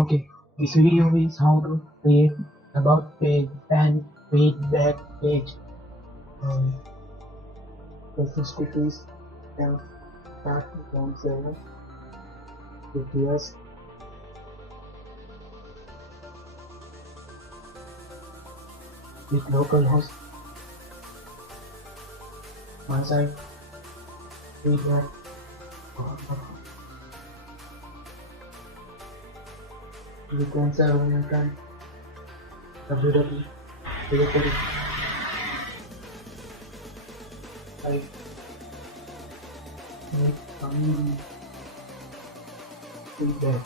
Okay, this video is how to create about page and feedback page. Um, the first step is start from server with yes with localhost one side feedback with one server you can www directory site with some feedback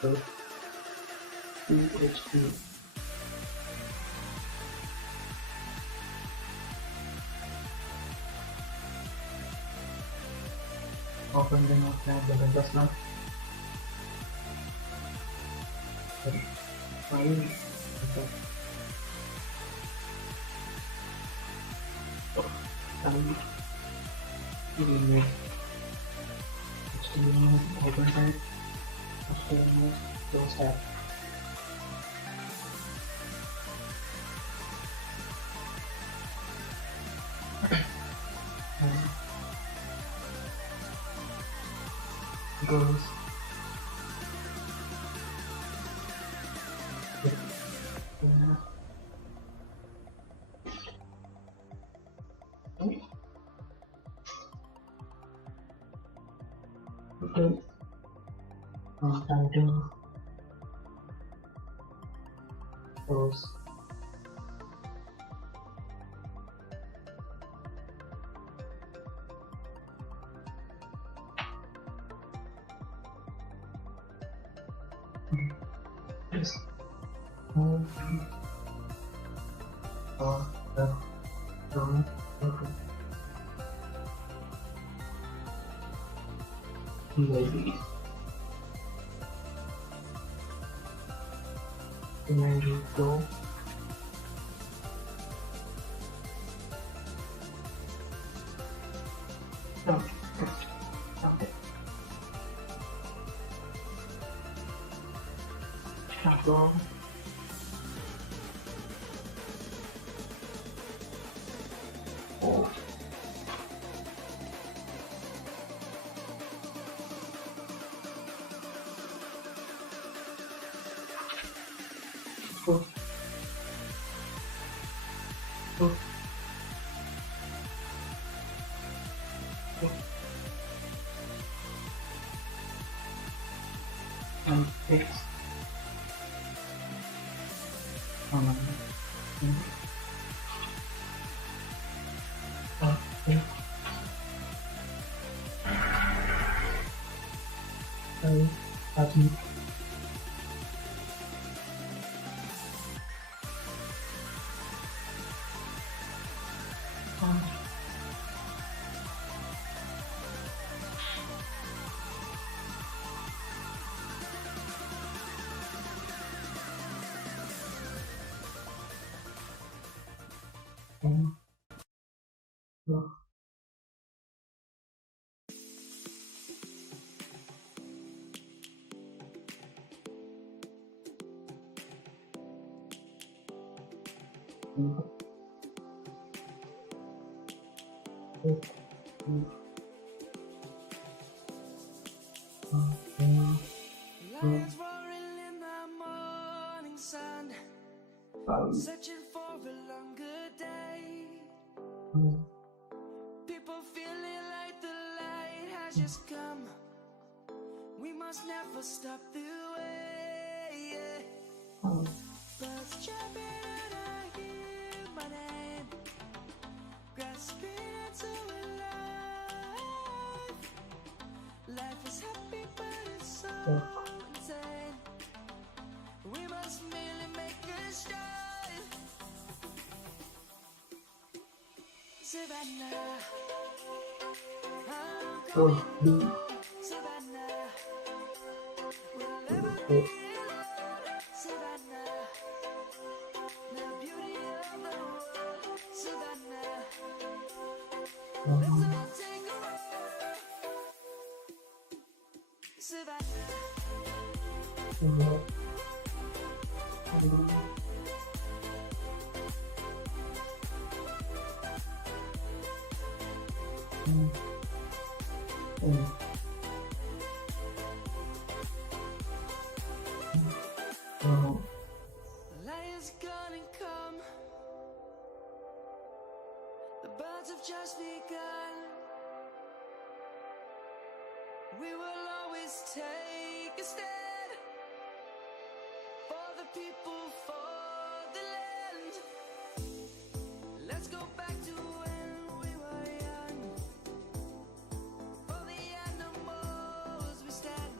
so php open the notepad the does not file email HTML open type HTML close tab and goes okay title source yes move or the down PID and you go stop stop go oh go go go and fix on okay I submit and go Lions roaring in the morning sun, searching for a longer day. People feeling like the light has just come. We must never stop the way. Birds chirping and I hear my name, grasping into a life. Life is happy but it's so insane. We must merely make a start. Savannah, I'm coming. Savannah, we'll never be alone. Savannah, the beauty of the world. Savannah, let's all take a ride. Savannah. Inhale. In. Out. The light is gonna come. The birds have just begun. We will always take a stand for the people, for the land. Let's go back to when we were young. For the animals we stand.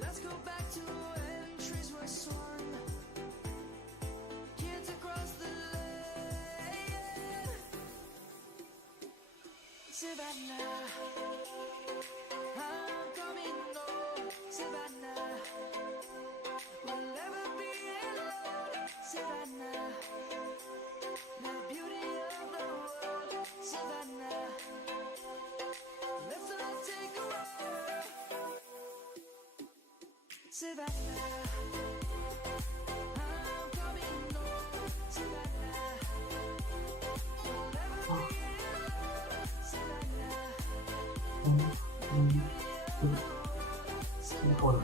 Let's go back to when trees were swung. Kids across the land. Savannah, I'm coming home. Savannah, we'll never be alone. Savannah, the beauty of the world. Savannah, let's all take a walk. Savannah, I'm coming home. Savannah, we'll never be alone. Savannah, Hold.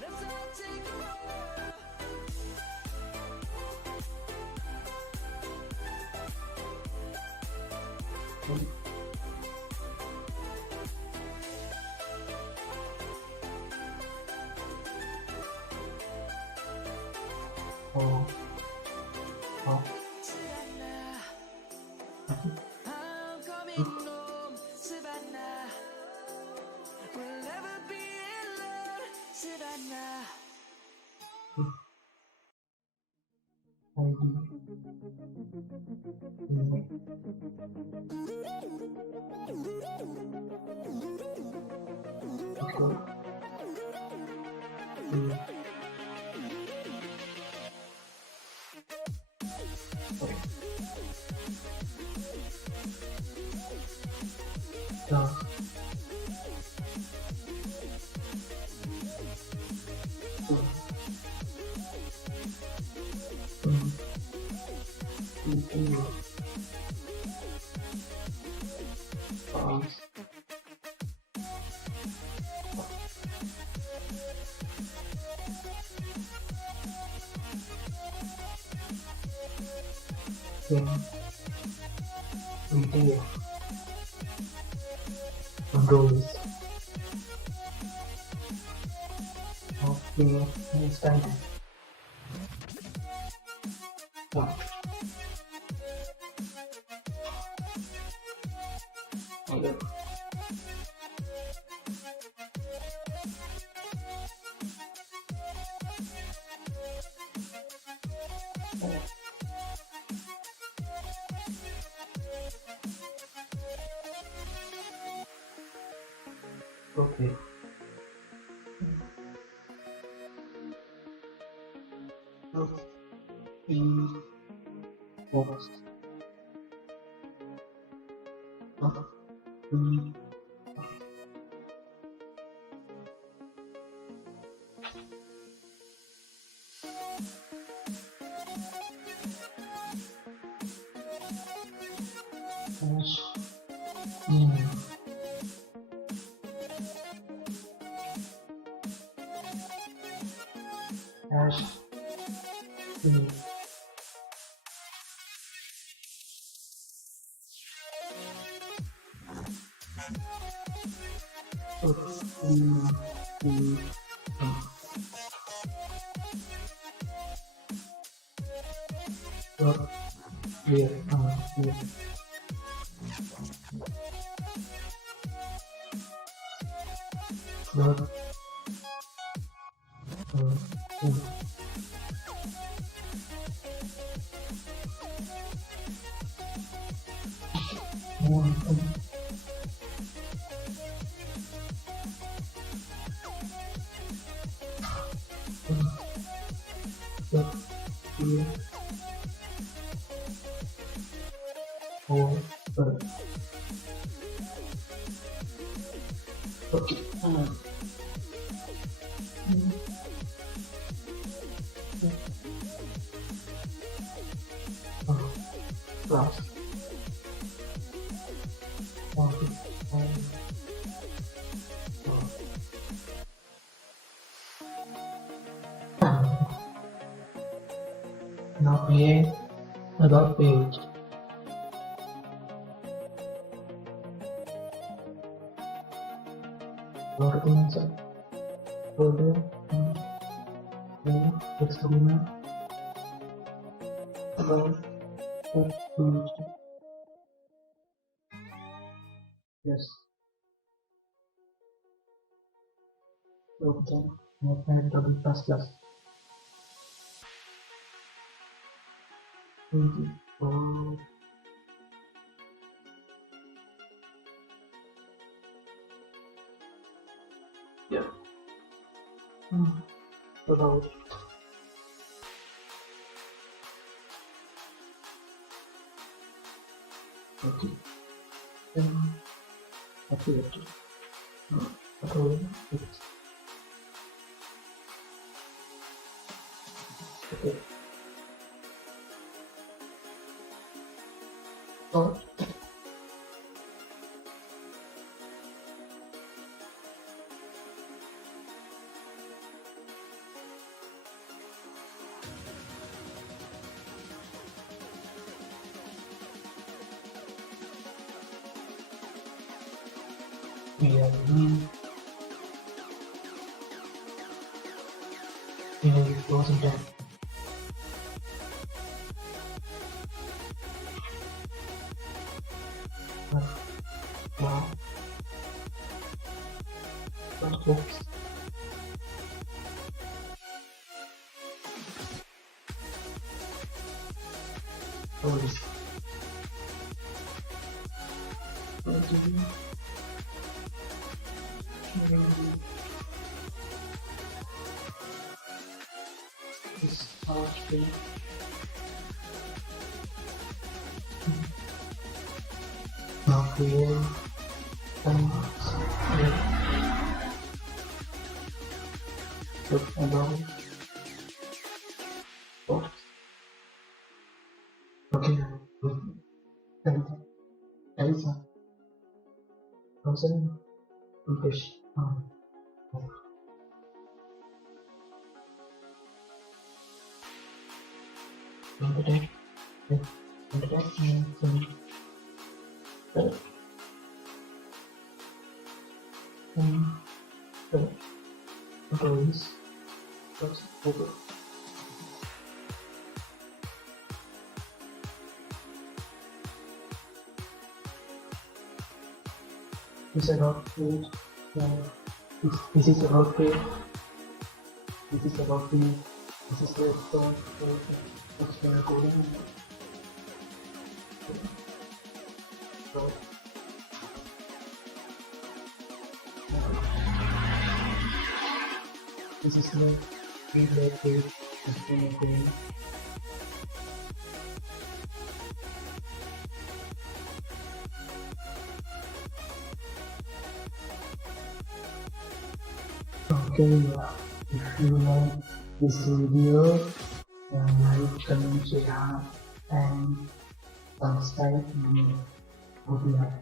let's all take a walk. Oh. Oh. Savannah, I'm coming home. Savannah, we'll never be alone. Savannah, Let's go. Goals. Okay, let's start. Wow. Okay. Okay. Focus. Dash. Here. Dot. Here. Okay. class. Okay. Now create about page. Documents folder text document about page. Yes. Okay. Notepad double plus plus. 24. Yeah. About okay. Then activate. Control it. Okay. So we are doing closing time. Now, first box. Oh, this. This power screen. Now create look about box. Okay, Elsa. Thousand fish. Contact. Contact controls. Over. This is about food. This is about pay. This is about pay. This is the phone. What's going to go in? So, this is the replay page. It's going to go in. Okay, if you like this video, like, comment, share, and subscribe. Good luck.